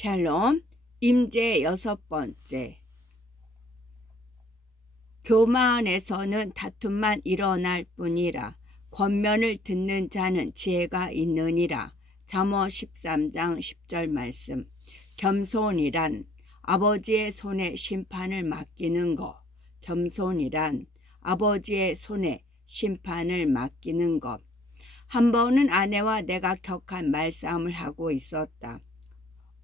샬롬, 임재 6번째. 교마 안에서는 다툼만 일어날 뿐이라. 권면을 듣는 자는 지혜가 있느니라. 잠언 13장 10절 말씀. 겸손이란 아버지의 손에 심판을 맡기는 것. 겸손이란 아버지의 손에 심판을 맡기는 것. 한 번은 아내와 내가 격한 말싸움을 하고 있었다.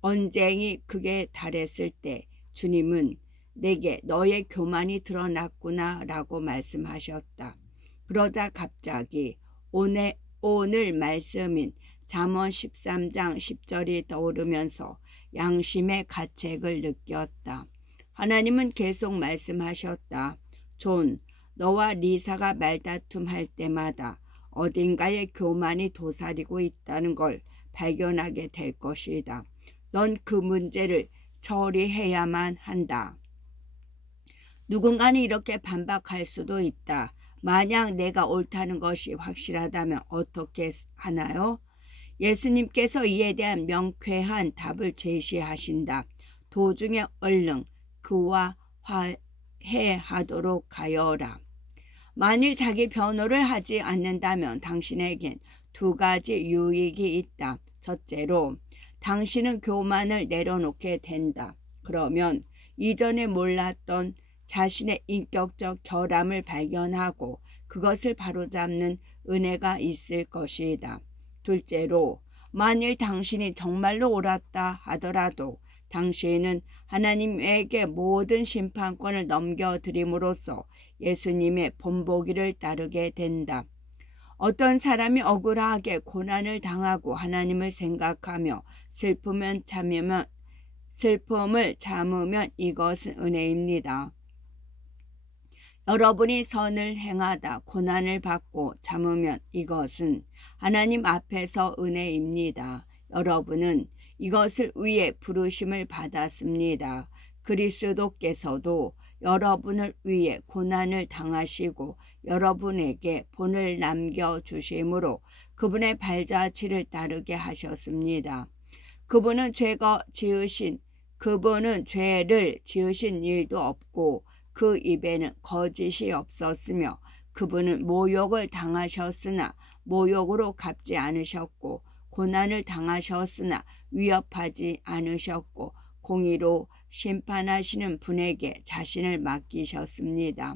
언쟁이 극에 달했을 때 주님은 내게 너의 교만이 드러났구나 라고 말씀하셨다. 그러자 갑자기 오늘 말씀인 잠언 13장 10절이 떠오르면서 양심의 가책을 느꼈다. 하나님은 계속 말씀하셨다. 존, 너와 리사가 말다툼할 때마다 어딘가에 교만이 도사리고 있다는 걸 발견하게 될 것이다. 넌 그 문제를 처리해야만 한다. 누군가는 이렇게 반박할 수도 있다. 만약 내가 옳다는 것이 확실하다면 어떻게 하나요? 예수님께서 이에 대한 명쾌한 답을 제시하신다. 도중에 얼른 그와 화해하도록 하여라. 만일 자기 변호를 하지 않는다면 당신에겐 두 가지 유익이 있다. 첫째로 당신은 교만을 내려놓게 된다. 그러면 이전에 몰랐던 자신의 인격적 결함을 발견하고 그것을 바로잡는 은혜가 있을 것이다. 둘째로 만일 당신이 정말로 옳았다 하더라도 당신은 하나님에게 모든 심판권을 넘겨드림으로써 예수님의 본보기를 따르게 된다. 어떤 사람이 억울하게 고난을 당하고 하나님을 생각하며 슬픔을 참으면 이것은 은혜입니다. 여러분이 선을 행하다 고난을 받고 참으면 이것은 하나님 앞에서 은혜입니다. 여러분은 이것을 위해 부르심을 받았습니다. 그리스도께서도 여러분을 위해 고난을 당하시고 여러분에게 본을 남겨주심으로 그분의 발자취를 따르게 하셨습니다. 그분은 죄를 지으신 일도 없고 그 입에는 거짓이 없었으며 그분은 모욕을 당하셨으나 모욕으로 갚지 않으셨고 고난을 당하셨으나 위협하지 않으셨고 공의로 심판하시는 분에게 자신을 맡기셨습니다.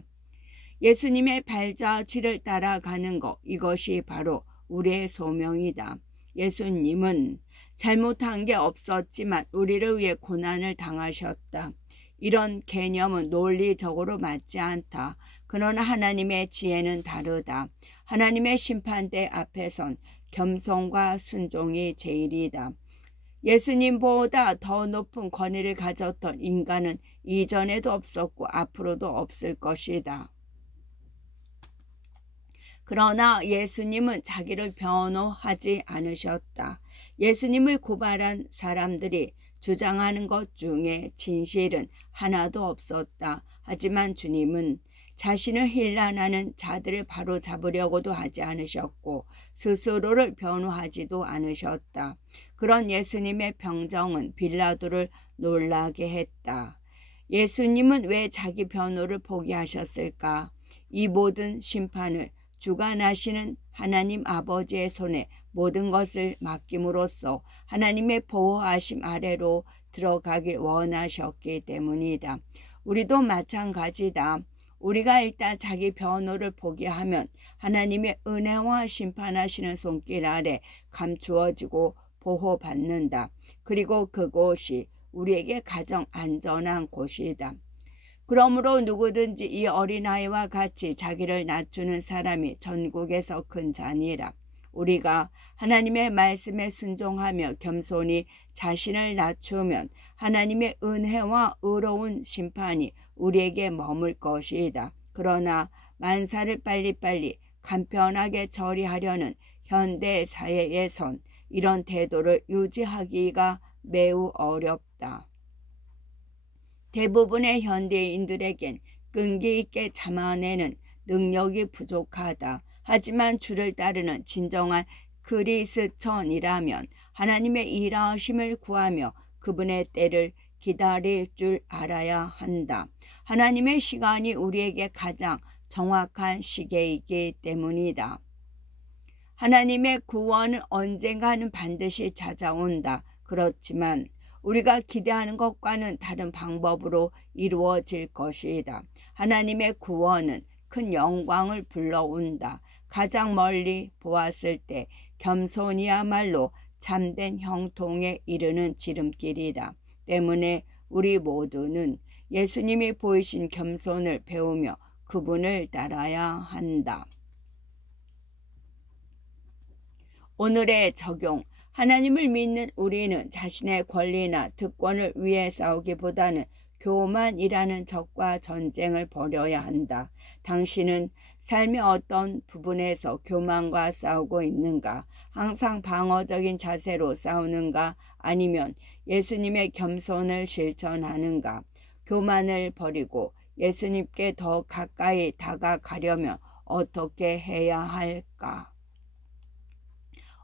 예수님의 발자취를 따라가는 것, 이것이 바로 우리의 소명이다. 예수님은 잘못한 게 없었지만 우리를 위해 고난을 당하셨다. 이런 개념은 논리적으로 맞지 않다. 그러나 하나님의 지혜는 다르다. 하나님의 심판대 앞에선 겸손과 순종이 제일이다. 예수님보다 더 높은 권위를 가졌던 인간은 이전에도 없었고 앞으로도 없을 것이다. 그러나 예수님은 자기를 변호하지 않으셨다. 예수님을 고발한 사람들이 주장하는 것 중에 진실은 하나도 없었다. 하지만 주님은 자신을 힐난하는 자들을 바로잡으려고도 하지 않으셨고 스스로를 변호하지도 않으셨다. 그런 예수님의 병정은 빌라도를 놀라게 했다. 예수님은 왜 자기 변호를 포기하셨을까? 이 모든 심판을 주관하시는 하나님 아버지의 손에 모든 것을 맡김으로써 하나님의 보호하심 아래로 들어가길 원하셨기 때문이다. 우리도 마찬가지다. 우리가 일단 자기 변호를 포기하면 하나님의 은혜와 심판하시는 손길 아래 감추어지고 보호받는다. 그리고 그곳이 우리에게 가장 안전한 곳이다. 그러므로 누구든지 이 어린아이와 같이 자기를 낮추는 사람이 전국에서 큰 자니라. 우리가 하나님의 말씀에 순종하며 겸손히 자신을 낮추면 하나님의 은혜와 의로운 심판이 우리에게 머물 것이다. 그러나 만사를 빨리빨리 간편하게 처리하려는 현대 사회에선 이런 태도를 유지하기가 매우 어렵다. 대부분의 현대인들에겐 끈기 있게 참아내는 능력이 부족하다. 하지만 주를 따르는 진정한 그리스천이라면 하나님의 일하심을 구하며 그분의 때를 기다릴 줄 알아야 한다. 하나님의 시간이 우리에게 가장 정확한 시계이기 때문이다. 하나님의 구원은 언젠가는 반드시 찾아온다. 그렇지만 우리가 기대하는 것과는 다른 방법으로 이루어질 것이다. 하나님의 구원은 큰 영광을 불러온다. 가장 멀리 보았을 때 겸손이야말로 참된 형통에 이르는 지름길이다. 때문에 우리 모두는 예수님이 보이신 겸손을 배우며 그분을 따라야 한다. 오늘의 적용. 하나님을 믿는 우리는 자신의 권리나 특권을 위해 싸우기보다는 교만이라는 적과 전쟁을 벌여야 한다. 당신은 삶의 어떤 부분에서 교만과 싸우고 있는가? 항상 방어적인 자세로 싸우는가? 아니면 예수님의 겸손을 실천하는가? 교만을 버리고 예수님께 더 가까이 다가가려면 어떻게 해야 할까?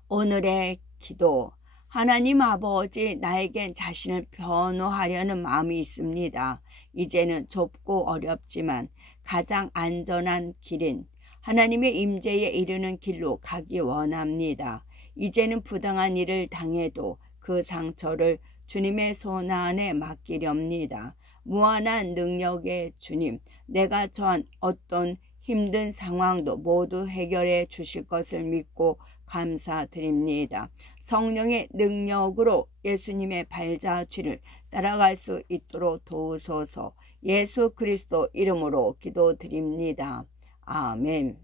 오늘의 기도. 하나님 아버지, 나에겐 자신을 변호하려는 마음이 있습니다. 이제는 좁고 어렵지만 가장 안전한 길인 하나님의 임재에 이르는 길로 가기 원합니다. 이제는 부당한 일을 당해도 그 상처를 주님의 손 안에 맡기렵니다. 무한한 능력의 주님, 내가 처한 어떤 힘든 상황도 모두 해결해 주실 것을 믿고 감사드립니다. 성령의 능력으로 예수님의 발자취를 따라갈 수 있도록 도우소서. 예수 그리스도 이름으로 기도드립니다. 아멘.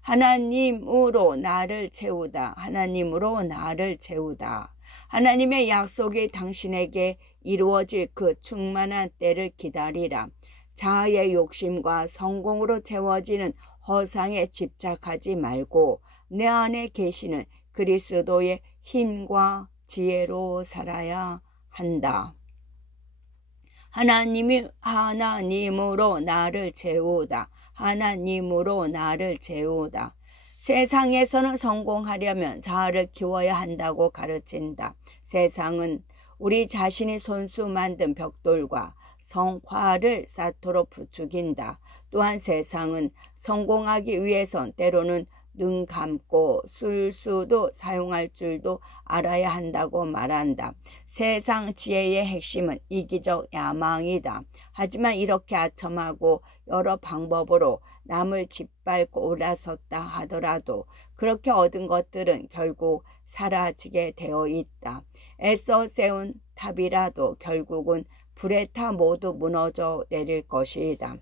하나님으로 나를 채우다. 하나님으로 나를 채우다. 하나님의 약속이 당신에게 이루어질 그 충만한 때를 기다리라. 자아의 욕심과 성공으로 채워지는 허상에 집착하지 말고 내 안에 계시는 그리스도의 힘과 지혜로 살아야 한다. 하나님으로 나를 채우다. 하나님으로 나를 채우다. 세상에서는 성공하려면 자아를 키워야 한다고 가르친다. 세상은 우리 자신이 손수 만든 벽돌과 성화를 쌓도록 부추긴다. 또한 세상은 성공하기 위해선 때로는 눈 감고 쓸 수도 사용할 줄도 알아야 한다고 말한다. 세상 지혜의 핵심은 이기적 야망이다. 하지만 이렇게 아첨하고 여러 방법으로 남을 짓밟고 올라섰다 하더라도 그렇게 얻은 것들은 결국 사라지게 되어 있다. 애써 세운 탑이라도 결국은 불에 타 모두 무너져 내릴 것이다.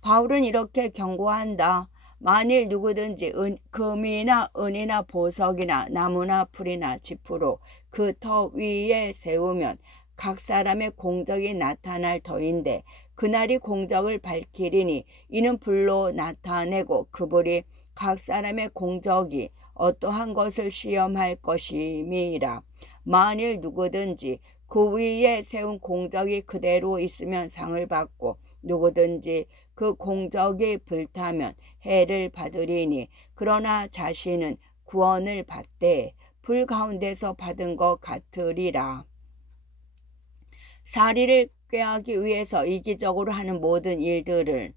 바울은 이렇게 경고한다. 만일 누구든지 금이나 은이나 보석이나 나무나 풀이나 지푸로 그 터 위에 세우면 각 사람의 공적이 나타날 터인데 그날이 공적을 밝히리니 이는 불로 나타내고 그 불이 각 사람의 공적이 어떠한 것을 시험할 것임이라. 만일 누구든지 그 위에 세운 공적이 그대로 있으면 상을 받고 누구든지 그 공적이 불타면 해를 받으리니 그러나 자신은 구원을 받되 불 가운데서 받은 것 같으리라. 사리를 꾀하기 위해서 이기적으로 하는 모든 일들을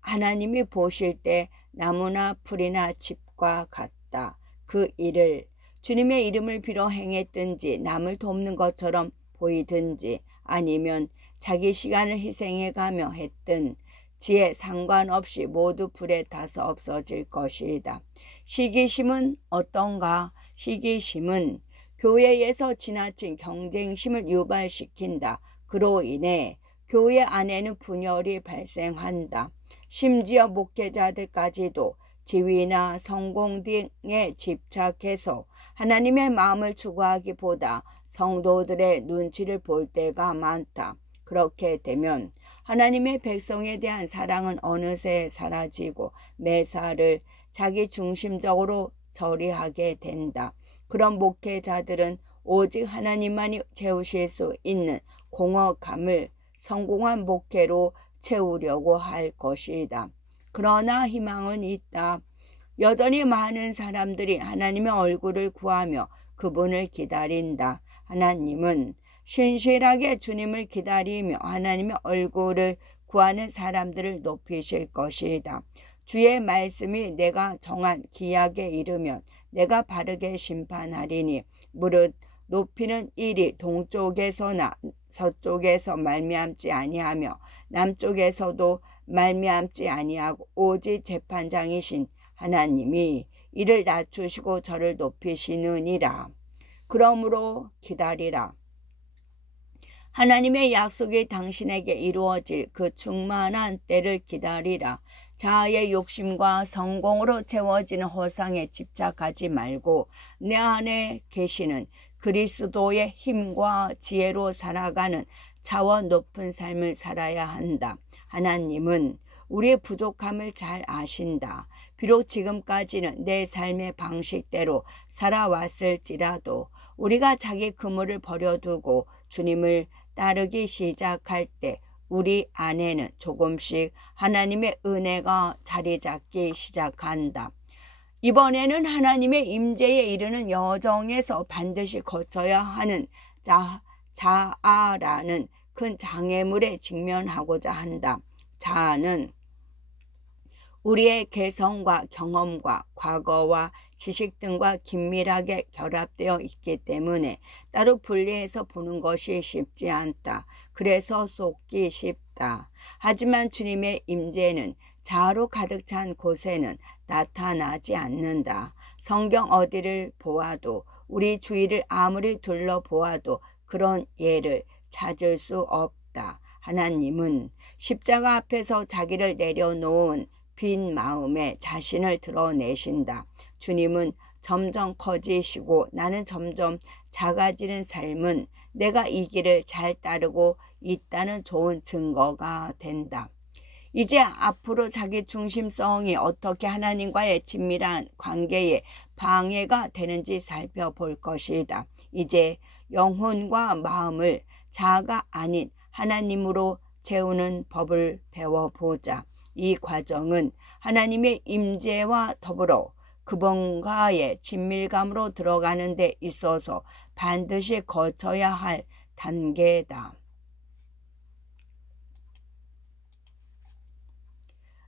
하나님이 보실 때 나무나 풀이나 집과 같다. 그 일을 주님의 이름을 빌어 행했든지 남을 돕는 것처럼 보이든지 아니면 자기 시간을 희생해가며 했든 지에 상관없이 모두 불에 타서 없어질 것이다. 시기심은 어떤가? 시기심은 교회에서 지나친 경쟁심을 유발시킨다. 그로 인해 교회 안에는 분열이 발생한다. 심지어 목회자들까지도 지위나 성공 등에 집착해서 하나님의 마음을 추구하기보다 성도들의 눈치를 볼 때가 많다. 그렇게 되면 하나님의 백성에 대한 사랑은 어느새 사라지고 매사를 자기 중심적으로 처리하게 된다. 그런 목회자들은 오직 하나님만이 채우실 수 있는 공허감을 성공한 목회로 채우려고 할 것이다. 그러나 희망은 있다. 여전히 많은 사람들이 하나님의 얼굴을 구하며 그분을 기다린다. 하나님은 신실하게 주님을 기다리며 하나님의 얼굴을 구하는 사람들을 높이실 것이다. 주의 말씀이 내가 정한 기약에 이르면 내가 바르게 심판하리니 무릇 높이는 일이 동쪽에서나 서쪽에서 말미암지 아니하며 남쪽에서도 말미암지 아니하고 오직 재판장이신 하나님이 이를 낮추시고 저를 높이시느니라. 그러므로 기다리라. 하나님의 약속이 당신에게 이루어질 그 충만한 때를 기다리라. 자아의 욕심과 성공으로 채워지는 허상에 집착하지 말고 내 안에 계시는 그리스도의 힘과 지혜로 살아가는 차원 높은 삶을 살아야 한다. 하나님은 우리의 부족함을 잘 아신다. 비록 지금까지는 내 삶의 방식대로 살아왔을지라도 우리가 자기 그물을 버려두고 주님을 따르기 시작할 때 우리 안에는 조금씩 하나님의 은혜가 자리 잡기 시작한다. 이번에는 하나님의 임재에 이르는 여정에서 반드시 거쳐야 하는 자아라는 큰 장애물에 직면하고자 한다. 자아는 우리의 개성과 경험과 과거와 지식 등과 긴밀하게 결합되어 있기 때문에 따로 분리해서 보는 것이 쉽지 않다. 그래서 속기 쉽다. 하지만 주님의 임재는 자아로 가득 찬 곳에는 나타나지 않는다. 성경 어디를 보아도 우리 주위를 아무리 둘러보아도 그런 예를 찾을 수 없다. 하나님은 십자가 앞에서 자기를 내려놓은 빈 마음에 자신을 드러내신다. 주님은 점점 커지시고 나는 점점 작아지는 삶은 내가 이 길을 잘 따르고 있다는 좋은 증거가 된다. 이제 앞으로 자기 중심성이 어떻게 하나님과의 친밀한 관계에 방해가 되는지 살펴볼 것이다. 이제 영혼과 마음을 자아가 아닌 하나님으로 채우는 법을 배워보자. 이 과정은 하나님의 임재와 더불어 그분과의 친밀감으로 들어가는 데 있어서 반드시 거쳐야 할 단계다.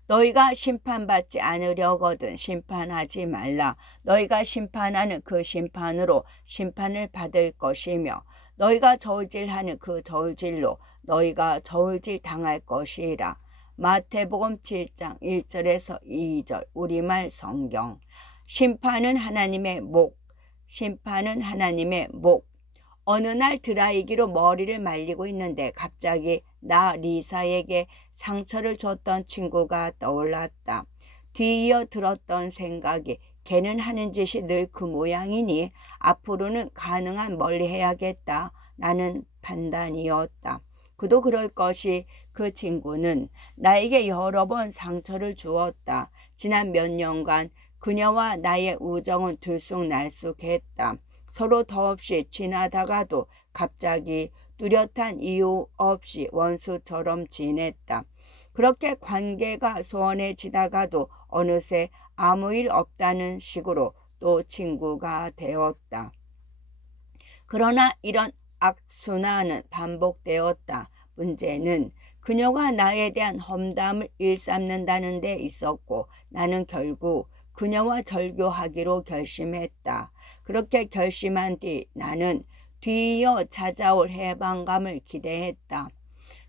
너희가 심판받지 않으려거든 심판하지 말라. 너희가 심판하는 그 심판으로 심판을 받을 것이며 너희가 저울질하는 그 저울질로 너희가 저울질 당할 것이라. 마태복음 7장 1절에서 2절 우리말 성경. 심판은 하나님의 목. 심판은 하나님의 목. 어느 날 드라이기로 머리를 말리고 있는데 갑자기 나 리사에게 상처를 줬던 친구가 떠올랐다. 뒤이어 들었던 생각이 걔는 하는 짓이 늘 그 모양이니 앞으로는 가능한 멀리 해야겠다. 나는 판단이었다. 그도 그럴 것이 그 친구는 나에게 여러 번 상처를 주었다. 지난 몇 년간 그녀와 나의 우정은 들쑥날쑥했다. 서로 더없이 지나다가도 갑자기 뚜렷한 이유 없이 원수처럼 지냈다. 그렇게 관계가 소원해지다가도 어느새 아무 일 없다는 식으로 또 친구가 되었다. 그러나 이런 악순환은 반복되었다. 문제는 그녀가 나에 대한 험담을 일삼는다는 데 있었고 나는 결국 그녀와 절교하기로 결심했다. 그렇게 결심한 뒤 나는 뒤이어 찾아올 해방감을 기대했다.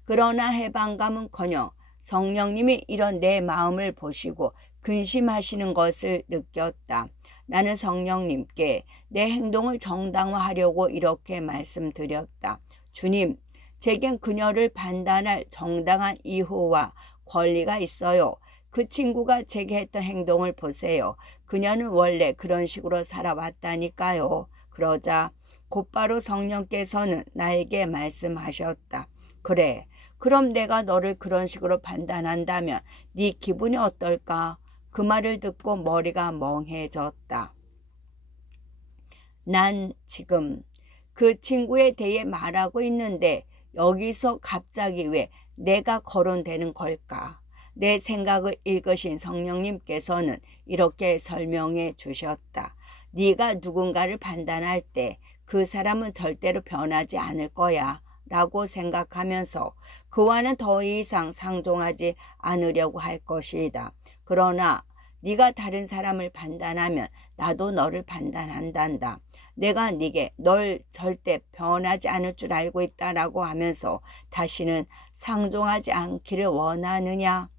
그러나 해방감은커녕 성령님이 이런 내 마음을 보시고 근심하시는 것을 느꼈다. 나는 성령님께 내 행동을 정당화하려고 이렇게 말씀드렸다. 주님, 제겐 그녀를 판단할 정당한 이유와 권리가 있어요. 그 친구가 제게 했던 행동을 보세요. 그녀는 원래 그런 식으로 살아왔다니까요. 그러자 곧바로 성령께서는 나에게 말씀하셨다. 그래, 그럼 내가 너를 그런 식으로 판단한다면 네 기분이 어떨까? 그 말을 듣고 머리가 멍해졌다. 난 지금 그 친구에 대해 말하고 있는데 여기서 갑자기 왜 내가 거론되는 걸까? 내 생각을 읽으신 성령님께서는 이렇게 설명해 주셨다. 네가 누군가를 판단할 때 그 사람은 절대로 변하지 않을 거야 라고 생각하면서 그와는 더 이상 상종하지 않으려고 할 것이다. 그러나 네가 다른 사람을 판단하면 나도 너를 판단한단다. 내가 네게 널 절대 변하지 않을 줄 알고 있다라고 하면서 다시는 상종하지 않기를 원하느냐?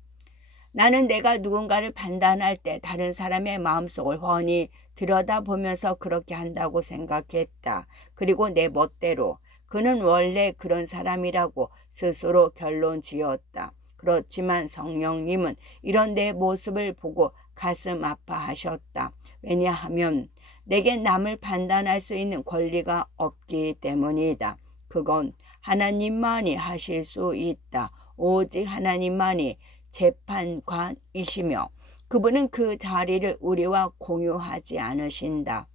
나는 내가 누군가를 판단할 때 다른 사람의 마음속을 훤히 들여다보면서 그렇게 한다고 생각했다. 그리고 내 멋대로 그는 원래 그런 사람이라고 스스로 결론 지었다. 그렇지만 성령님은 이런 내 모습을 보고 가슴 아파하셨다. 왜냐하면 내겐 남을 판단할 수 있는 권리가 없기 때문이다. 그건 하나님만이 하실 수 있다. 오직 하나님만이 재판관이시며 그분은 그 자리를 우리와 공유하지 않으신다.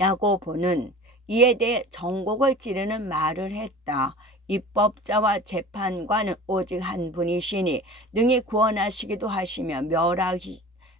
야고보는 이에 대해 전곡을 찌르는 말을 했다. 입법자와 재판관은 오직 한 분이시니 능히 구원하시기도 하시며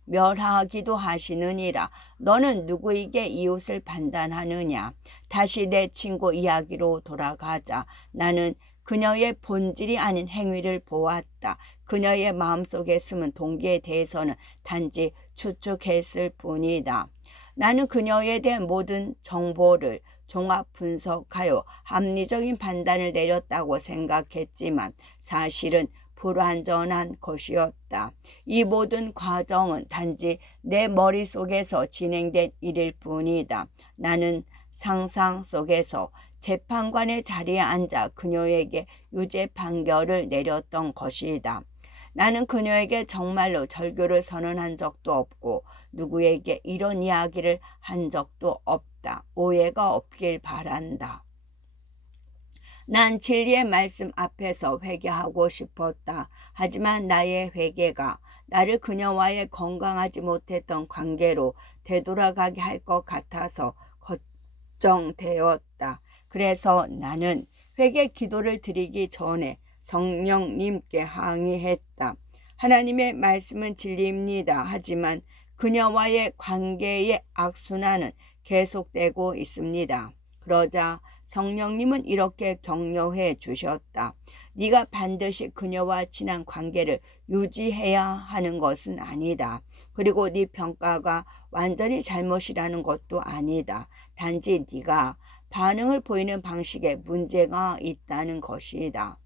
멸하기도 하시느니라. 너는 누구에게 이웃을 판단하느냐? 다시 내 친구 이야기로 돌아가자. 나는 그녀의 본질이 아닌 행위를 보았다. 그녀의 마음속에 숨은 동기에 대해서는 단지 추측했을 뿐이다. 나는 그녀에 대한 모든 정보를 종합 분석하여 합리적인 판단을 내렸다고 생각했지만 사실은 불완전한 것이었다. 이 모든 과정은 단지 내 머릿속에서 진행된 일일 뿐이다. 나는 상상 속에서 재판관의 자리에 앉아 그녀에게 유죄 판결을 내렸던 것이다. 나는 그녀에게 정말로 절교를 선언한 적도 없고 누구에게 이런 이야기를 한 적도 없다. 오해가 없길 바란다. 난 진리의 말씀 앞에서 회개하고 싶었다. 하지만 나의 회개가 나를 그녀와의 건강하지 못했던 관계로 되돌아가게 할 것 같아서 걱정되었다. 그래서 나는 회개 기도를 드리기 전에 성령님께 항의했다. 하나님의 말씀은 진리입니다. 하지만 그녀와의 관계의 악순환은 계속되고 있습니다. 그러자 성령님은 이렇게 격려해 주셨다. 네가 반드시 그녀와 친한 관계를 유지해야 하는 것은 아니다. 그리고 네 평가가 완전히 잘못이라는 것도 아니다. 단지 네가 반응을 보이는 방식에 문제가 있다는 것이다.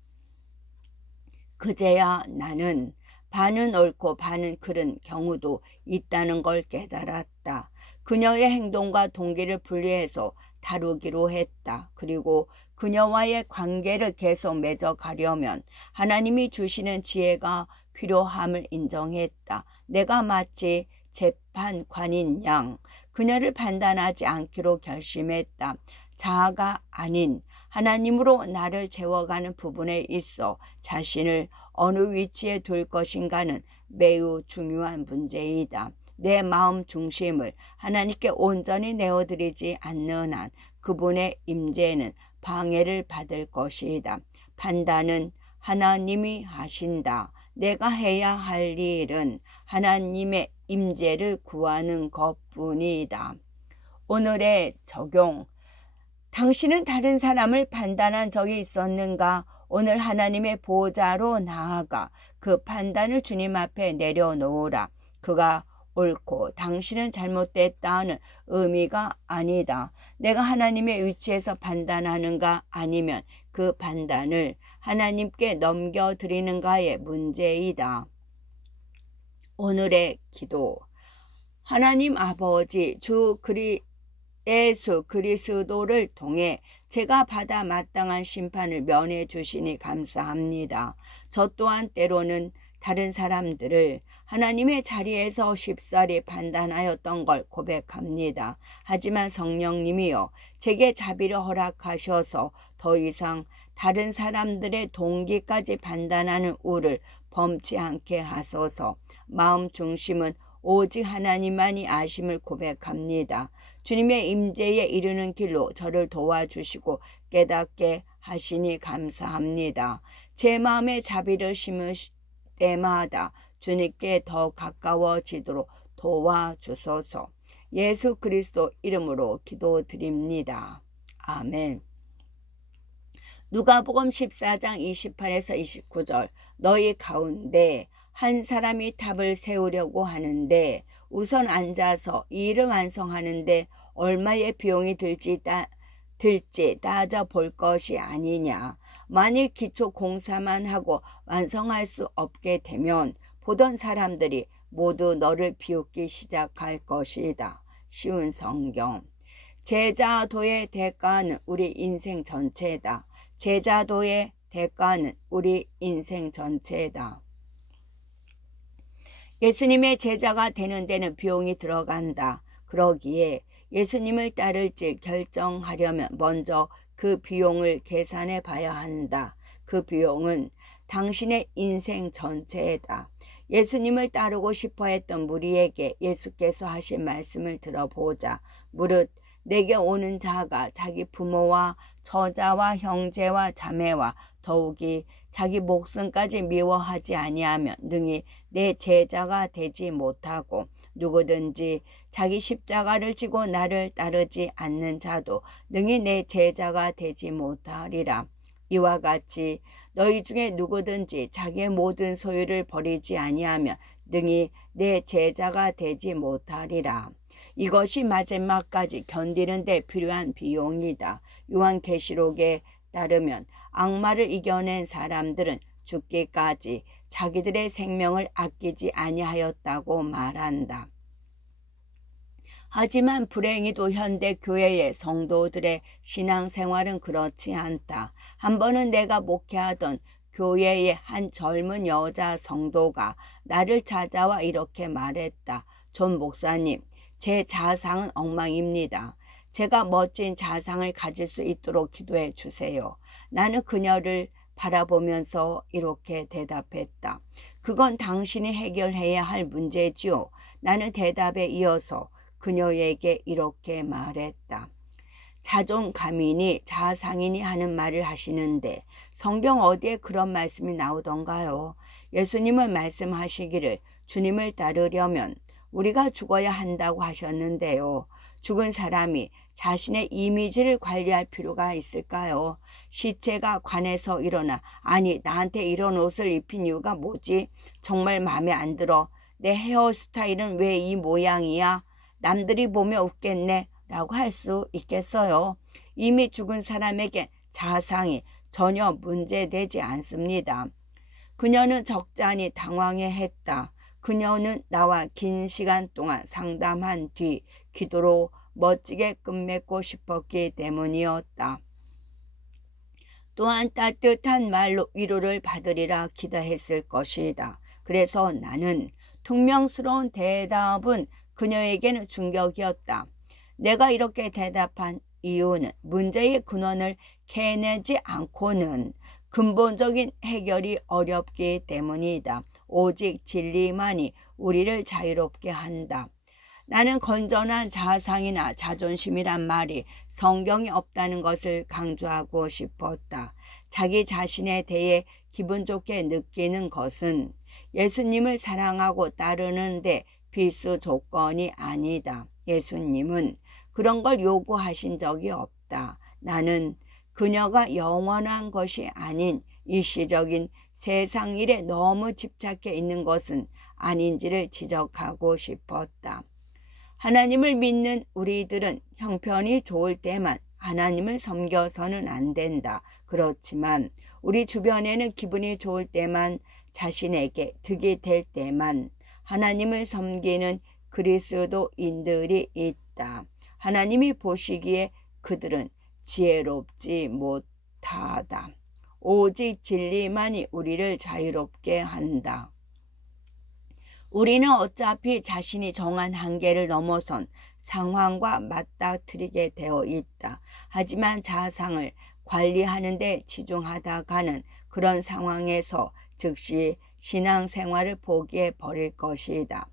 그제야 나는 반은 옳고 반은 그른 경우도 있다는 걸 깨달았다. 그녀의 행동과 동기를 분리해서 다루기로 했다. 그리고 그녀와의 관계를 계속 맺어가려면 하나님이 주시는 지혜가 필요함을 인정했다. 내가 마치 재판관인 양 그녀를 판단하지 않기로 결심했다. 자아가 아닌 하나님으로 나를 채워가는 부분에 있어 자신을 어느 위치에 둘 것인가는 매우 중요한 문제이다. 내 마음 중심을 하나님께 온전히 내어드리지 않는 한 그분의 임재는 방해를 받을 것이다. 판단은 하나님이 하신다. 내가 해야 할 일은 하나님의 임재를 구하는 것뿐이다. 오늘의 적용. 당신은 다른 사람을 판단한 적이 있었는가? 오늘 하나님의 보좌로 나아가 그 판단을 주님 앞에 내려놓으라. 그가 옳고 당신은 잘못됐다는 의미가 아니다. 내가 하나님의 위치에서 판단하는가 아니면 그 판단을 하나님께 넘겨드리는가의 문제이다. 오늘의 기도. 하나님 아버지 주 예수 그리스도를 통해 제가 받아 마땅한 심판을 면해 주시니 감사합니다. 저 또한 때로는 다른 사람들을 하나님의 자리에서 쉽사리 판단하였던 걸 고백합니다. 하지만 성령님이여 제게 자비를 허락하셔서 더 이상 다른 사람들의 동기까지 판단하는 우를 범치 않게 하소서. 마음 중심은 오직 하나님만이 아심을 고백합니다. 주님의 임재에 이르는 길로 저를 도와주시고 깨닫게 하시니 감사합니다. 제 마음에 자비를 심으실 때마다 주님께 더 가까워지도록 도와주소서. 예수 그리스도 이름으로 기도드립니다. 아멘. 누가복음 14장 28에서 29절. 너희 가운데 한 사람이 탑을 세우려고 하는데 우선 앉아서 이 일을 완성하는데 얼마의 비용이 들지 따져 볼 것이 아니냐. 만일 기초 공사만 하고 완성할 수 없게 되면 보던 사람들이 모두 너를 비웃기 시작할 것이다. 쉬운 성경. 제자도의 대가는 우리 인생 전체다. 제자도의 대가는 우리 인생 전체다. 예수님의 제자가 되는 데는 비용이 들어간다. 그러기에 예수님을 따를지 결정하려면 먼저 그 비용을 계산해 봐야 한다. 그 비용은 당신의 인생 전체다. 예수님을 따르고 싶어 했던 무리에게 예수께서 하신 말씀을 들어보자. 무릇 내게 오는 자가 자기 부모와 처자와 형제와 자매와 더욱이 자기 목숨까지 미워하지 아니하면 능히 내 제자가 되지 못하고 누구든지 자기 십자가를 지고 나를 따르지 않는 자도 능히 내 제자가 되지 못하리라. 이와 같이 너희 중에 누구든지 자기의 모든 소유를 버리지 아니하면 능히 내 제자가 되지 못하리라. 이것이 마지막까지 견디는 데 필요한 비용이다. 요한계시록에 따르면 악마를 이겨낸 사람들은 죽기까지 자기들의 생명을 아끼지 아니하였다고 말한다. 하지만 불행히도 현대 교회의 성도들의 신앙생활은 그렇지 않다. 한 번은 내가 목회하던 교회의 한 젊은 여자 성도가 나를 찾아와 이렇게 말했다. 존 목사님, 제 자상은 엉망입니다. 제가 멋진 자상을 가질 수 있도록 기도해 주세요. 나는 그녀를 바라보면서 이렇게 대답했다. 그건 당신이 해결해야 할 문제지요. 나는 대답에 이어서 그녀에게 이렇게 말했다. 자존감이니 자상이니 하는 말을 하시는데 성경 어디에 그런 말씀이 나오던가요? 예수님은 말씀하시기를 주님을 따르려면 우리가 죽어야 한다고 하셨는데요. 죽은 사람이 자신의 이미지를 관리할 필요가 있을까요? 시체가 관에서 일어나 아니 나한테 이런 옷을 입힌 이유가 뭐지? 정말 마음에 안 들어. 내 헤어스타일은 왜 이 모양이야? 남들이 보면 웃겠네 라고 할 수 있겠어요. 이미 죽은 사람에게 자상이 전혀 문제되지 않습니다. 그녀는 적잖이 당황해했다. 그녀는 나와 긴 시간 동안 상담한 뒤 기도로 멋지게 끝맺고 싶었기 때문이었다. 또한 따뜻한 말로 위로를 받으리라 기도했을 것이다. 그래서 나는 퉁명스러운 대답은 그녀에게는 충격이었다. 내가 이렇게 대답한 이유는 문제의 근원을 캐내지 않고는 근본적인 해결이 어렵기 때문이다. 오직 진리만이 우리를 자유롭게 한다. 나는 건전한 자상이나 자존심이란 말이 성경에 없다는 것을 강조하고 싶었다. 자기 자신에 대해 기분 좋게 느끼는 것은 예수님을 사랑하고 따르는데 필수 조건이 아니다. 예수님은 그런 걸 요구하신 적이 없다. 나는 그녀가 영원한 것이 아닌 일시적인 세상 일에 너무 집착해 있는 것은 아닌지를 지적하고 싶었다. 하나님을 믿는 우리들은 형편이 좋을 때만 하나님을 섬겨서는 안 된다. 그렇지만 우리 주변에는 기분이 좋을 때만 자신에게 득이 될 때만 하나님을 섬기는 그리스도인들이 있다. 하나님이 보시기에 그들은 지혜롭지 못하다. 오직 진리만이 우리를 자유롭게 한다. 우리는 어차피 자신이 정한 한계를 넘어선 상황과 맞닥뜨리게 되어 있다. 하지만 자상을 관리하는 데 치중하다가는 그런 상황에서 즉시 신앙생활을 포기해 버릴 것이다.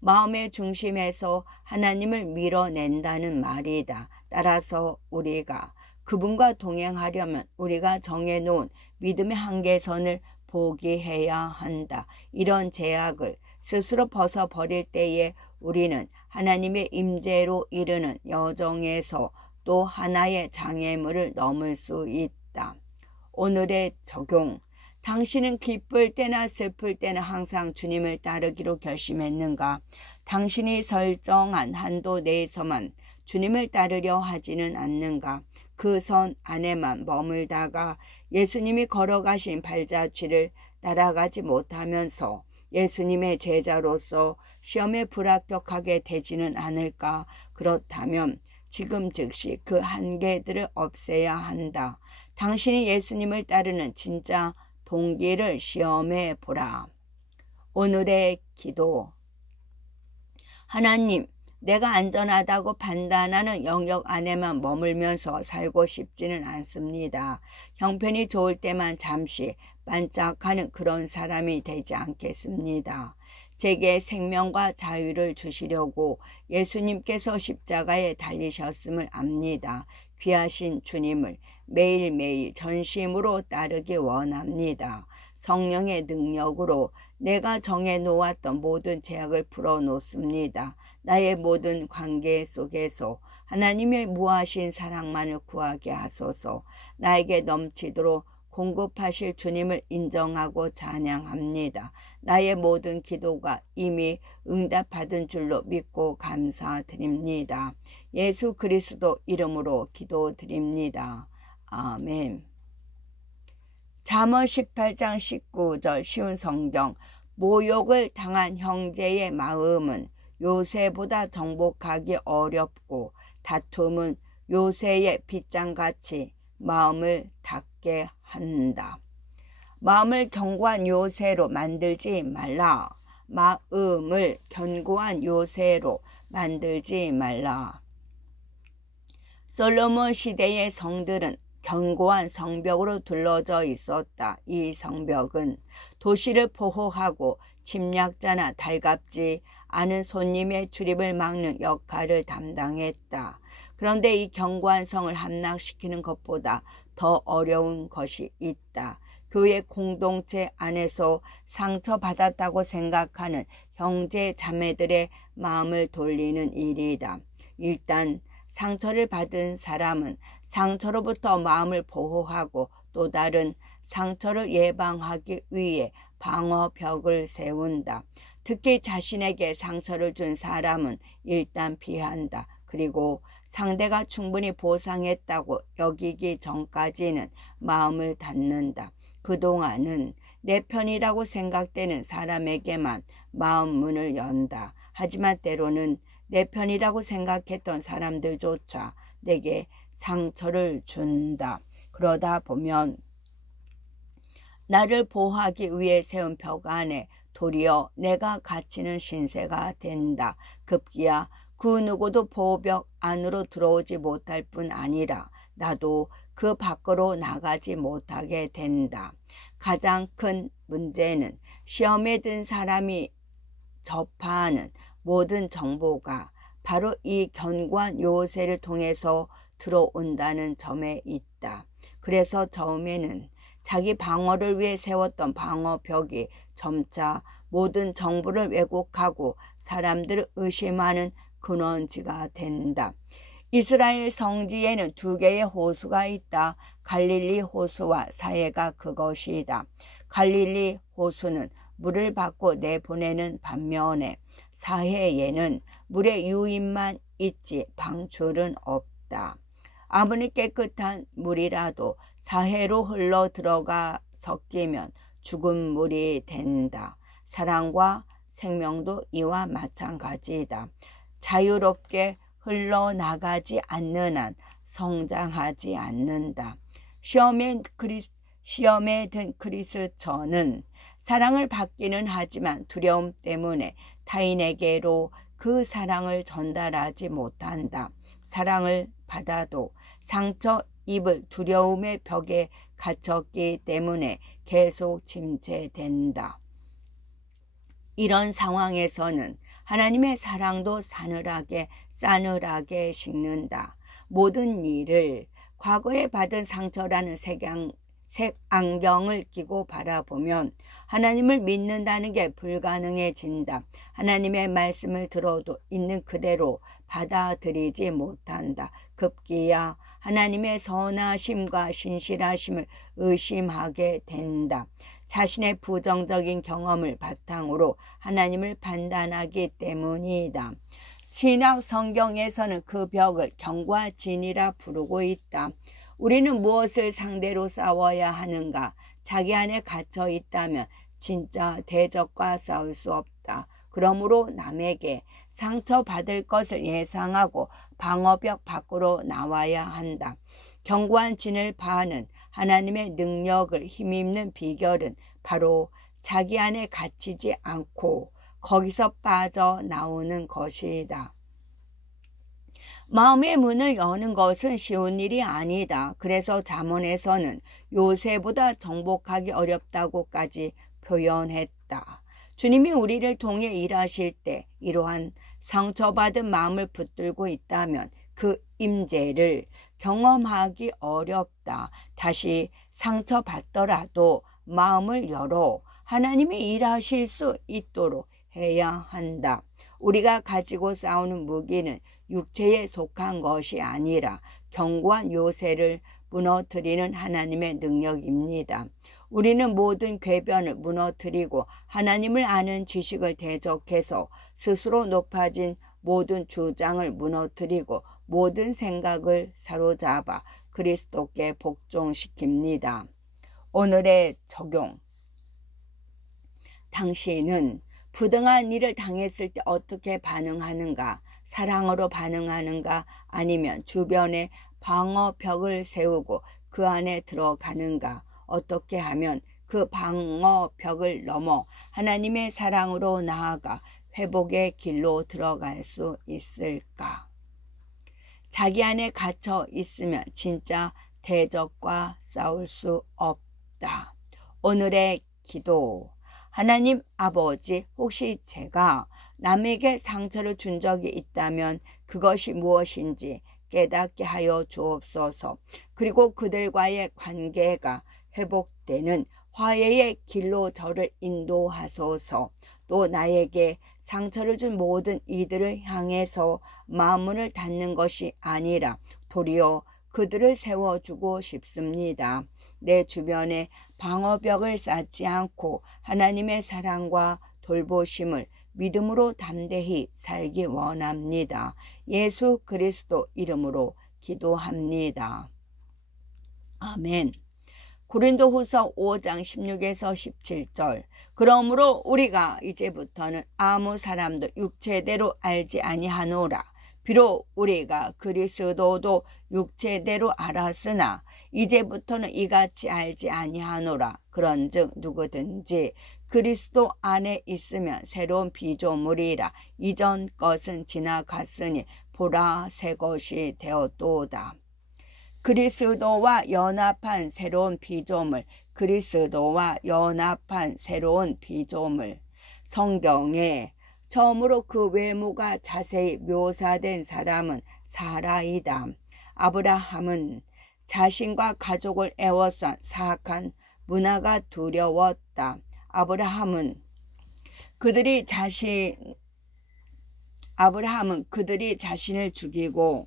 마음의 중심에서 하나님을 밀어낸다는 말이다. 따라서 우리가 그분과 동행하려면 우리가 정해놓은 믿음의 한계선을 포기해야 한다. 이런 제약을 스스로 벗어버릴 때에 우리는 하나님의 임재로 이르는 여정에서 또 하나의 장애물을 넘을 수 있다. 오늘의 적용. 당신은 기쁠 때나 슬플 때나 항상 주님을 따르기로 결심했는가? 당신이 설정한 한도 내에서만 주님을 따르려 하지는 않는가? 그 선 안에만 머물다가 예수님이 걸어가신 발자취를 따라가지 못하면서 예수님의 제자로서 시험에 불합격하게 되지는 않을까? 그렇다면 지금 즉시 그 한계들을 없애야 한다. 당신이 예수님을 따르는 진짜 동기를 시험해 보라. 오늘의 기도. 하나님, 내가 안전하다고 판단하는 영역 안에만 머물면서 살고 싶지는 않습니다. 형편이 좋을 때만 잠시 반짝하는 그런 사람이 되지 않겠습니다. 제게 생명과 자유를 주시려고 예수님께서 십자가에 달리셨음을 압니다. 귀하신 주님을 매일매일 전심으로 따르기 원합니다. 성령의 능력으로 내가 정해놓았던 모든 제약을 풀어놓습니다. 나의 모든 관계 속에서 하나님의 무하신 사랑만을 구하게 하소서. 나에게 넘치도록 공급하실 주님을 인정하고 찬양합니다. 나의 모든 기도가 이미 응답받은 줄로 믿고 감사드립니다. 예수 그리스도 이름으로 기도드립니다. 아멘. 잠언 18장 19절 쉬운 성경. 모욕을 당한 형제의 마음은 요새보다 정복하기 어렵고 다툼은 요새의 빗장같이 마음을 닫게 한다. 마음을 견고한 요새로 만들지 말라. 마음을 견고한 요새로 만들지 말라. 솔로몬 시대의 성들은 견고한 성벽으로 둘러져 있었다. 이 성벽은 도시를 보호하고 침략자나 달갑지 않은 손님의 출입을 막는 역할을 담당했다. 그런데 이 견고한 성을 함락시키는 것보다 더 어려운 것이 있다. 교회 공동체 안에서 상처받았다고 생각하는 형제 자매들의 마음을 돌리는 일이다. 일단 상처를 받은 사람은 상처로부터 마음을 보호하고 또 다른 상처를 예방하기 위해 방어벽을 세운다. 특히 자신에게 상처를 준 사람은 일단 피한다. 그리고 상대가 충분히 보상했다고 여기기 전까지는 마음을 닫는다. 그동안은 내 편이라고 생각되는 사람에게만 마음 문을 연다. 하지만 때로는 내 편이라고 생각했던 사람들조차 내게 상처를 준다. 그러다 보면 나를 보호하기 위해 세운 벽 안에 도리어 내가 갇히는 신세가 된다. 급기야 그 누구도 보호벽 안으로 들어오지 못할 뿐 아니라 나도 그 밖으로 나가지 못하게 된다. 가장 큰 문제는 시험에 든 사람이 접하는 모든 정보가 바로 이 견고한 요새를 통해서 들어온다는 점에 있다. 그래서 처음에는 자기 방어를 위해 세웠던 방어벽이 점차 모든 정보를 왜곡하고 사람들을 의심하는 근원지가 된다. 이스라엘 성지에는 두 개의 호수가 있다. 갈릴리 호수와 사해가 그것이다. 갈릴리 호수는 물을 받고 내보내는 반면에 사해에는 물의 유입만 있지 방출은 없다. 아무리 깨끗한 물이라도 사해로 흘러 들어가 섞이면 죽은 물이 된다. 사랑과 생명도 이와 마찬가지다. 자유롭게 흘러나가지 않는 한 성장하지 않는다. 시험에 든 크리스천은 사랑을 받기는 하지만 두려움 때문에 타인에게로 그 사랑을 전달하지 못한다. 사랑을 받아도 상처 입을 두려움의 벽에 갇혔기 때문에 계속 침체된다. 이런 상황에서는 하나님의 사랑도 싸늘하게 식는다. 모든 일을 과거에 받은 상처라는 색 안경을 끼고 바라보면 하나님을 믿는다는 게 불가능해진다. 하나님의 말씀을 들어도 있는 그대로 받아들이지 못한다. 급기야 하나님의 선하심과 신실하심을 의심하게 된다. 자신의 부정적인 경험을 바탕으로 하나님을 판단하기 때문이다. 신약 성경에서는 그 벽을 경과 진이라 부르고 있다. 우리는 무엇을 상대로 싸워야 하는가? 자기 안에 갇혀 있다면 진짜 대적과 싸울 수 없다. 그러므로 남에게 상처받을 것을 예상하고 방어벽 밖으로 나와야 한다. 견고한 진을 파는 하나님의 능력을 힘입는 비결은 바로 자기 안에 갇히지 않고 거기서 빠져나오는 것이다. 마음의 문을 여는 것은 쉬운 일이 아니다. 그래서 잠언에서는 요새보다 정복하기 어렵다고까지 표현했다. 주님이 우리를 통해 일하실 때 이러한 상처받은 마음을 붙들고 있다면 그 임재를 경험하기 어렵다. 다시 상처받더라도 마음을 열어 하나님이 일하실 수 있도록 해야 한다. 우리가 가지고 싸우는 무기는 육체에 속한 것이 아니라 견고한 요새를 무너뜨리는 하나님의 능력입니다. 우리는 모든 궤변을 무너뜨리고 하나님을 아는 지식을 대적해서 스스로 높아진 모든 주장을 무너뜨리고 모든 생각을 사로잡아 그리스도께 복종시킵니다. 오늘의 적용. 당신은 부당한 일을 당했을 때 어떻게 반응하는가? 사랑으로 반응하는가? 아니면 주변에 방어벽을 세우고 그 안에 들어가는가? 어떻게 하면 그 방어벽을 넘어 하나님의 사랑으로 나아가 회복의 길로 들어갈 수 있을까? 자기 안에 갇혀 있으면 진짜 대적과 싸울 수 없다. 오늘의 기도. 하나님 아버지, 혹시 제가 남에게 상처를 준 적이 있다면 그것이 무엇인지 깨닫게 하여 주옵소서. 그리고 그들과의 관계가 회복되는 화해의 길로 저를 인도하소서. 또 나에게 상처를 준 모든 이들을 향해서 마음문을 닫는 것이 아니라 도리어 그들을 세워주고 싶습니다. 내 주변에 방어벽을 쌓지 않고 하나님의 사랑과 돌보심을 믿음으로 담대히 살기 원합니다. 예수 그리스도 이름으로 기도합니다. 아멘. 고린도후서 5장 16에서 17절. 그러므로 우리가 이제부터는 아무 사람도 육체대로 알지 아니하노라. 비록 우리가 그리스도도 육체대로 알았으나 이제부터는 이같이 알지 아니하노라. 그런즉 누구든지 그리스도 안에 있으면 새로운 피조물이라. 이전 것은 지나갔으니 보라 새 것이 되었도다. 그리스도와 연합한 새로운 피조물, 그리스도와 연합한 새로운 피조물. 성경에 처음으로 그 외모가 자세히 묘사된 사람은 사라이다. 아브라함은 자신과 가족을 애워싼 사악한 문화가 두려웠다. 아브라함은 그들이 자신을 죽이고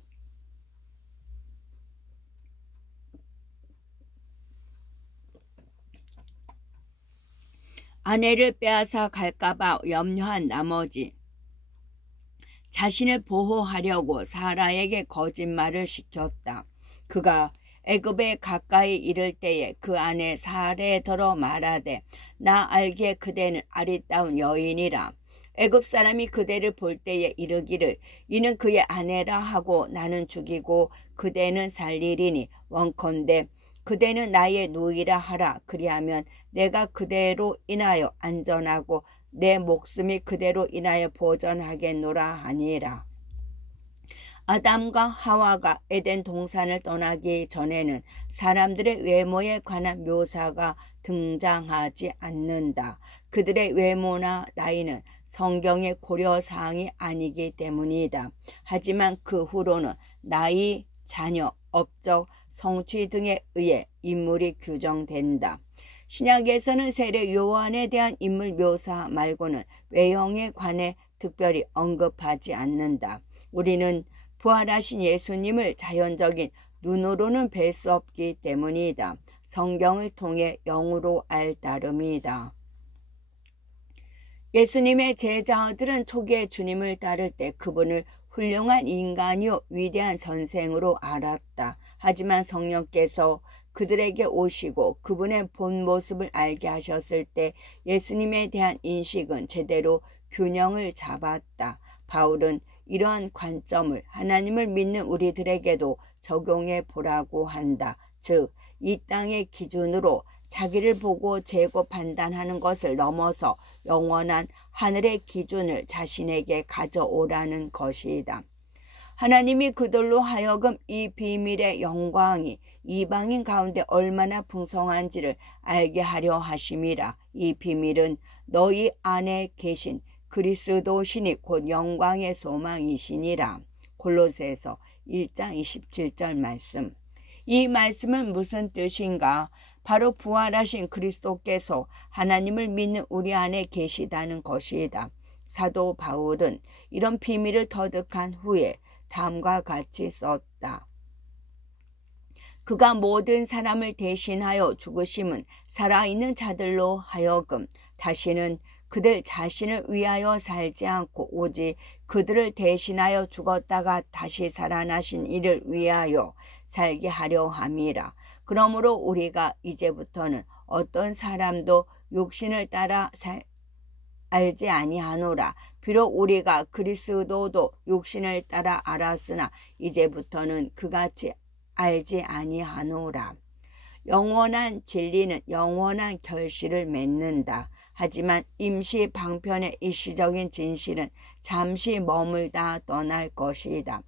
아내를 빼앗아 갈까봐 염려한 나머지 자신을 보호하려고 사라에게 거짓말을 시켰다. 그가 애굽에 가까이 이를 때에 그 아내 사레더러 말하되 나 알기에 그대는 아리따운 여인이라. 애굽 사람이 그대를 볼 때에 이르기를 이는 그의 아내라 하고 나는 죽이고 그대는 살리리니 원컨대 그대는 나의 누이라 하라. 그리하면 내가 그대로 인하여 안전하고 내 목숨이 그대로 인하여 보전하겠노라 하니라. 아담과 하와가 에덴 동산을 떠나기 전에는 사람들의 외모에 관한 묘사가 등장하지 않는다. 그들의 외모나 나이는 성경의 고려사항이 아니기 때문이다. 하지만 그 후로는 나이, 자녀, 업적, 성취 등에 의해 인물이 규정된다. 신약에서는 세례 요한에 대한 인물 묘사 말고는 외형에 관해 특별히 언급하지 않는다. 우리는 부활하신 예수님을 자연적인 눈으로는 뵐 수 없기 때문이다. 성경을 통해 영으로 알 따름이다. 예수님의 제자들은 초기에 주님을 따를 때 그분을 훌륭한 인간이요 위대한 선생으로 알았다. 하지만 성령께서 그들에게 오시고 그분의 본 모습을 알게 하셨을 때 예수님에 대한 인식은 제대로 균형을 잡았다. 바울은 이러한 관점을 하나님을 믿는 우리들에게도 적용해 보라고 한다. 즉, 이 땅의 기준으로 자기를 보고 재고 판단하는 것을 넘어서 영원한 하늘의 기준을 자신에게 가져오라는 것이다. 하나님이 그들로 하여금 이 비밀의 영광이 이방인 가운데 얼마나 풍성한지를 알게 하려 하심이라. 이 비밀은 너희 안에 계신 그리스도시니 곧 영광의 소망이시니라. 골로새서 1장 27절 말씀. 이 말씀은 무슨 뜻인가? 바로 부활하신 그리스도께서 하나님을 믿는 우리 안에 계시다는 것이다. 사도 바울은 이런 비밀을 터득한 후에 다음과 같이 썼다. 그가 모든 사람을 대신하여 죽으심은 살아있는 자들로 하여금 다시는 그들 자신을 위하여 살지 않고 오직 그들을 대신하여 죽었다가 다시 살아나신 이를 위하여 살게 하려 함이라. 그러므로 우리가 이제부터는 어떤 사람도 육신을 따라 알지 아니하노라. 비록 우리가 그리스도도 육신을 따라 알았으나 이제부터는 그같이 알지 아니하노라. 영원한 진리는 영원한 결실을 맺는다. 하지만 임시 방편의 일시적인 진실은 잠시 머물다 떠날 것이다.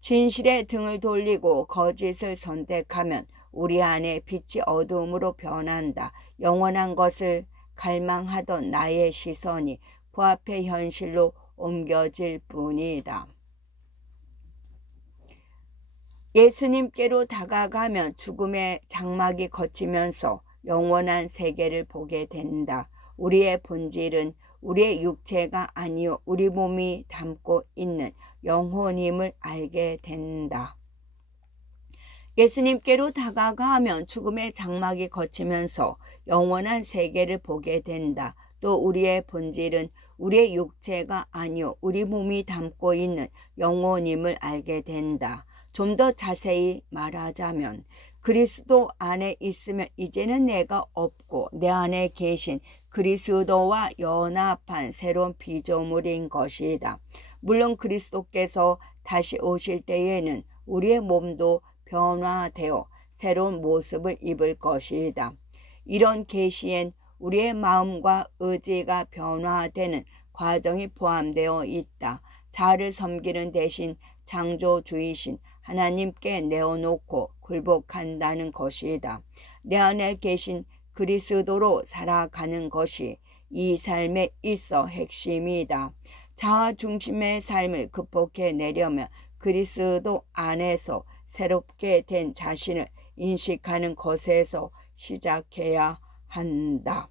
진실에 등을 돌리고 거짓을 선택하면 우리 안에 빛이 어두움으로 변한다. 영원한 것을 갈망하던 나의 시선이 부합의 현실로 옮겨질 뿐이다. 예수님께로 다가가면 죽음의 장막이 걷히면서 영원한 세계를 보게 된다. 우리의 본질은 우리의 육체가 아니요 우리 몸이 담고 있는 영혼임을 알게 된다. 예수님께로 다가가면 죽음의 장막이 걷히면서 영원한 세계를 보게 된다. 또 우리의 본질은 우리의 육체가 아니요 우리 몸이 담고 있는 영혼임을 알게 된다. 좀 더 자세히 말하자면 그리스도 안에 있으면 이제는 내가 없고 내 안에 계신 그리스도와 연합한 새로운 피조물인 것이다. 물론 그리스도께서 다시 오실 때에는 우리의 몸도 변화되어 새로운 모습을 입을 것이다. 이런 계시엔 우리의 마음과 의지가 변화되는 과정이 포함되어 있다. 자아를 섬기는 대신 창조주이신 하나님께 내어놓고 굴복한다는 것이다. 내 안에 계신 그리스도로 살아가는 것이 이 삶에 있어 핵심이다. 자아 중심의 삶을 극복해내려면 그리스도 안에서 새롭게 된 자신을 인식하는 것에서 시작해야 한다.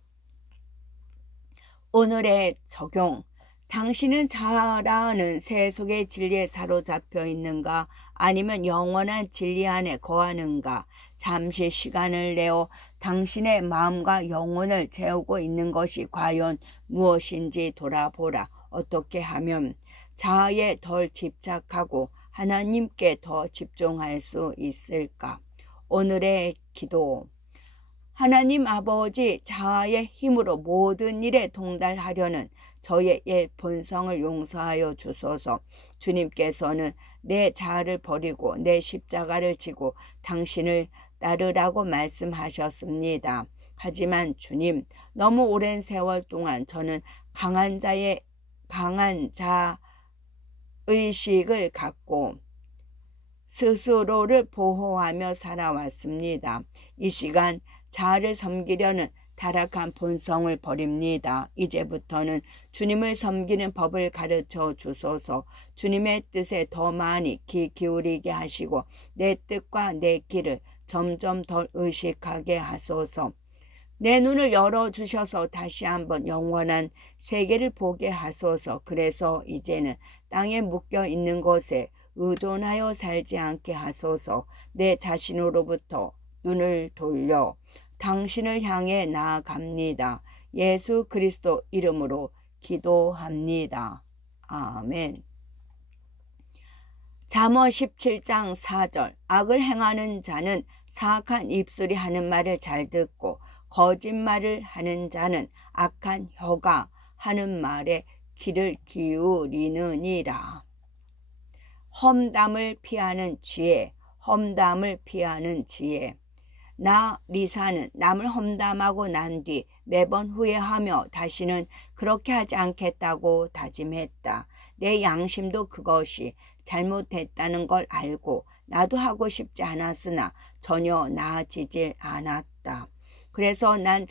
오늘의 적용. 당신은 자아라는 세속의 진리에 사로잡혀 있는가? 아니면 영원한 진리 안에 거하는가? 잠시 시간을 내어 당신의 마음과 영혼을 재우고 있는 것이 과연 무엇인지 돌아보라. 어떻게 하면 자아에 덜 집착하고 하나님께 더 집중할 수 있을까? 오늘의 기도. 하나님 아버지, 자아의 힘으로 모든 일에 동달하려는 저의 옛 본성을 용서하여 주소서. 주님께서는 내 자아를 버리고 내 십자가를 지고 당신을 따르라고 말씀하셨습니다. 하지만 주님, 너무 오랜 세월 동안 저는 강한 자 의식을 갖고 스스로를 보호하며 살아왔습니다. 이 시간 자아를 섬기려는 타락한 본성을 버립니다. 이제부터는 주님을 섬기는 법을 가르쳐 주소서. 주님의 뜻에 더 많이 귀 기울이게 하시고 내 뜻과 내 길을 점점 더 의식하게 하소서. 내 눈을 열어주셔서 다시 한번 영원한 세계를 보게 하소서. 그래서 이제는 땅에 묶여 있는 것에 의존하여 살지 않게 하소서. 내 자신으로부터 눈을 돌려 당신을 향해 나아갑니다. 예수 그리스도 이름으로 기도합니다. 아멘. 잠언 17장 4절. 악을 행하는 자는 사악한 입술이 하는 말을 잘 듣고 거짓말을 하는 자는 악한 혀가 하는 말에 귀를 기울이느니라. 험담을 피하는 지혜, 험담을 피하는 지혜. 나 리사는 남을 험담하고 난 뒤 매번 후회하며 다시는 그렇게 하지 않겠다고 다짐했다. 내 양심도 그것이 잘못됐다는 걸 알고 나도 하고 싶지 않았으나 전혀 나아지질 않았다. 그래서 난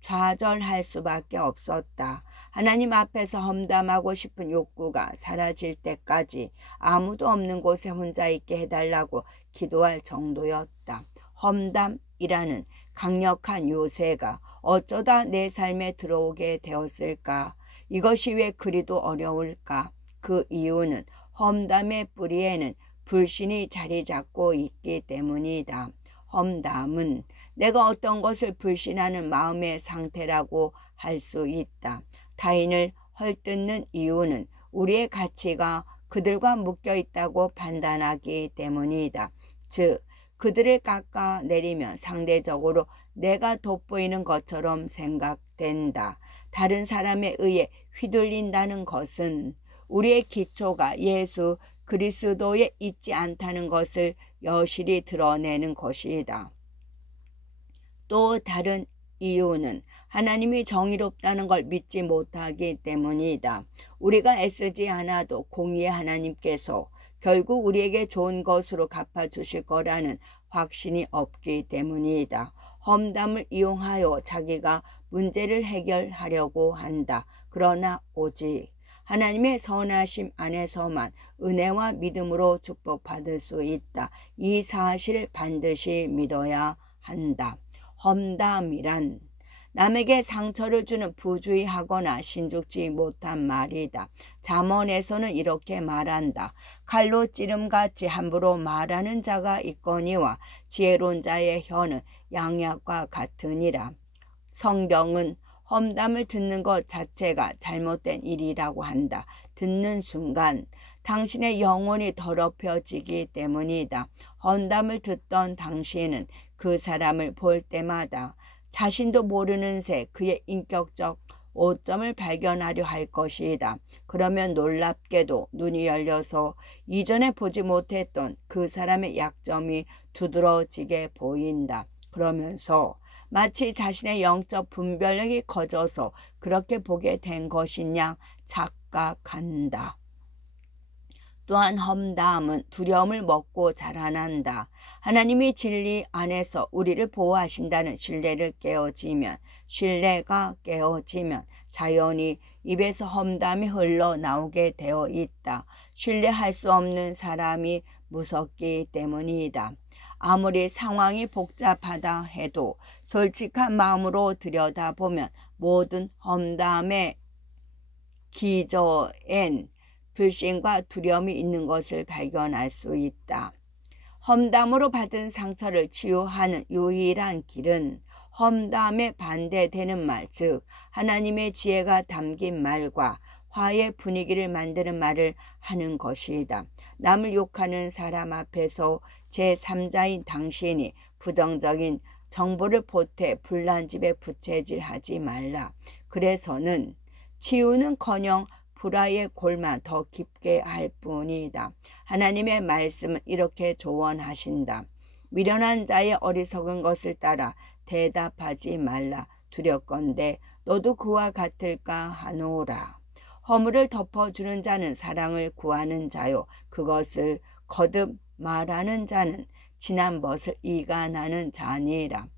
좌절할 수밖에 없었다. 하나님 앞에서 험담하고 싶은 욕구가 사라질 때까지 아무도 없는 곳에 혼자 있게 해달라고 기도할 정도였다. 험담이라는 강력한 요새가 어쩌다 내 삶에 들어오게 되었을까? 이것이 왜 그리도 어려울까? 그 이유는 험담의 뿌리에는 불신이 자리 잡고 있기 때문이다. 험담은 내가 어떤 것을 불신하는 마음의 상태라고 할 수 있다. 타인을 헐뜯는 이유는 우리의 가치가 그들과 묶여 있다고 판단하기 때문이다. 즉, 그들을 깎아내리면 상대적으로 내가 돋보이는 것처럼 생각된다. 다른 사람에 의해 휘둘린다는 것은 우리의 기초가 예수 그리스도에 있지 않다는 것을 여실히 드러내는 것이다. 또 다른 이유는 하나님이 정의롭다는 걸 믿지 못하기 때문이다. 우리가 애쓰지 않아도 공의의 하나님께서 결국 우리에게 좋은 것으로 갚아주실 거라는 확신이 없기 때문이다. 험담을 이용하여 자기가 문제를 해결하려고 한다. 그러나 오직 하나님의 선하심 안에서만 은혜와 믿음으로 축복받을 수 있다. 이 사실을 반드시 믿어야 한다. 험담이란 남에게 상처를 주는 부주의하거나 신중지 못한 말이다. 잠언에서는 이렇게 말한다. 칼로 찌름같이 함부로 말하는 자가 있거니와 지혜로운 자의 혀는 양약과 같으니라. 성경은 험담을 듣는 것 자체가 잘못된 일이라고 한다. 듣는 순간 당신의 영혼이 더럽혀지기 때문이다. 험담을 듣던 당신은 그 사람을 볼 때마다 자신도 모르는 새 그의 인격적 오점을 발견하려 할 것이다. 그러면 놀랍게도 눈이 열려서 이전에 보지 못했던 그 사람의 약점이 두드러지게 보인다. 그러면서 마치 자신의 영적 분별력이 커져서 그렇게 보게 된 것이냐 착각한다. 또한 험담은 두려움을 먹고 자라난다. 하나님이 진리 안에서 우리를 보호하신다는 신뢰가 깨어지면 자연히 입에서 험담이 흘러나오게 되어 있다. 신뢰할 수 없는 사람이 무섭기 때문이다. 아무리 상황이 복잡하다 해도 솔직한 마음으로 들여다보면 모든 험담의 기저엔 불신과 두려움이 있는 것을 발견할 수 있다. 험담으로 받은 상처를 치유하는 유일한 길은 험담에 반대되는 말, 즉 하나님의 지혜가 담긴 말과 화해 분위기를 만드는 말을 하는 것이다. 남을 욕하는 사람 앞에서 제3자인 당신이 부정적인 정보를 보태 분란집에 부채질하지 말라. 그래서는 치유는커녕 불화의 골만 더 깊게 할 뿐이다. 하나님의 말씀은 이렇게 조언하신다. 미련한 자의 어리석은 것을 따라 대답하지 말라. 두렵건대 너도 그와 같을까 하노라. 허물을 덮어주는 자는 사랑을 구하는 자요. 그것을 거듭 말하는 자는 지난 벗을 이간하는 자니라.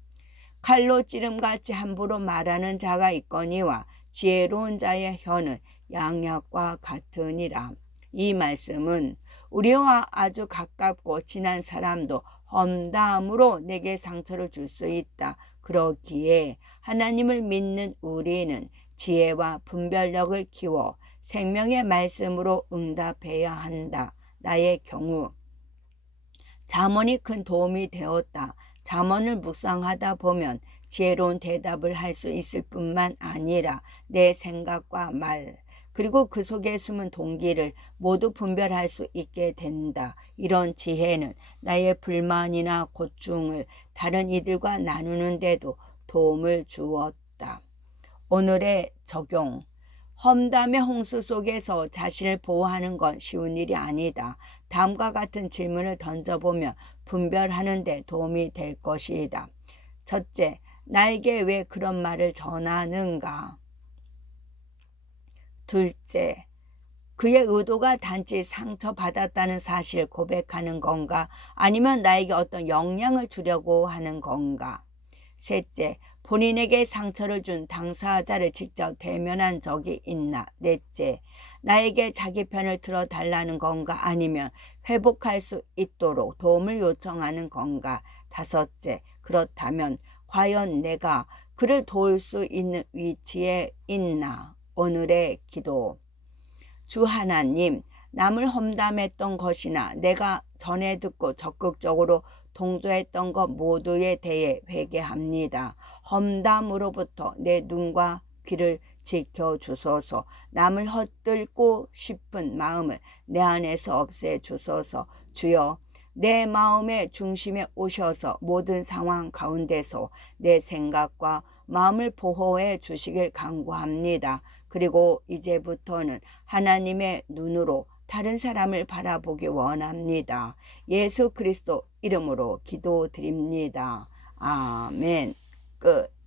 칼로 찌름같이 함부로 말하는 자가 있거니와 지혜로운 자의 혀는 양약과 같으니라. 이 말씀은 우리와 아주 가깝고 친한 사람도 험담으로 내게 상처를 줄 수 있다. 그러기에 하나님을 믿는 우리는 지혜와 분별력을 키워 생명의 말씀으로 응답해야 한다. 나의 경우 잠언이 큰 도움이 되었다. 잠언을 묵상하다 보면 지혜로운 대답을 할 수 있을 뿐만 아니라 내 생각과 말, 그리고 그 속에 숨은 동기를 모두 분별할 수 있게 된다. 이런 지혜는 나의 불만이나 고충을 다른 이들과 나누는 데도 도움을 주었다. 오늘의 적용. 험담의 홍수 속에서 자신을 보호하는 건 쉬운 일이 아니다. 다음과 같은 질문을 던져보면 분별하는 데 도움이 될 것이다. 첫째, 나에게 왜 그런 말을 전하는가? 둘째, 그의 의도가 단지 상처받았다는 사실을 고백하는 건가? 아니면 나에게 어떤 영향을 주려고 하는 건가? 셋째, 본인에게 상처를 준 당사자를 직접 대면한 적이 있나? 넷째, 나에게 자기 편을 들어달라는 건가? 아니면 회복할 수 있도록 도움을 요청하는 건가? 다섯째, 그렇다면 과연 내가 그를 도울 수 있는 위치에 있나? 오늘의 기도. 주 하나님, 남을 험담했던 것이나 내가 전에 듣고 적극적으로 동조했던 것 모두에 대해 회개합니다. 험담으로부터 내 눈과 귀를 지켜주소서. 남을 헛들고 싶은 마음을 내 안에서 없애주소서. 주여, 내 마음의 중심에 오셔서 모든 상황 가운데서 내 생각과 마음을 보호해 주시길 간구합니다. 그리고 이제부터는 하나님의 눈으로 다른 사람을 바라보기 원합니다. 예수 그리스도 이름으로 기도드립니다. 아멘. 끝.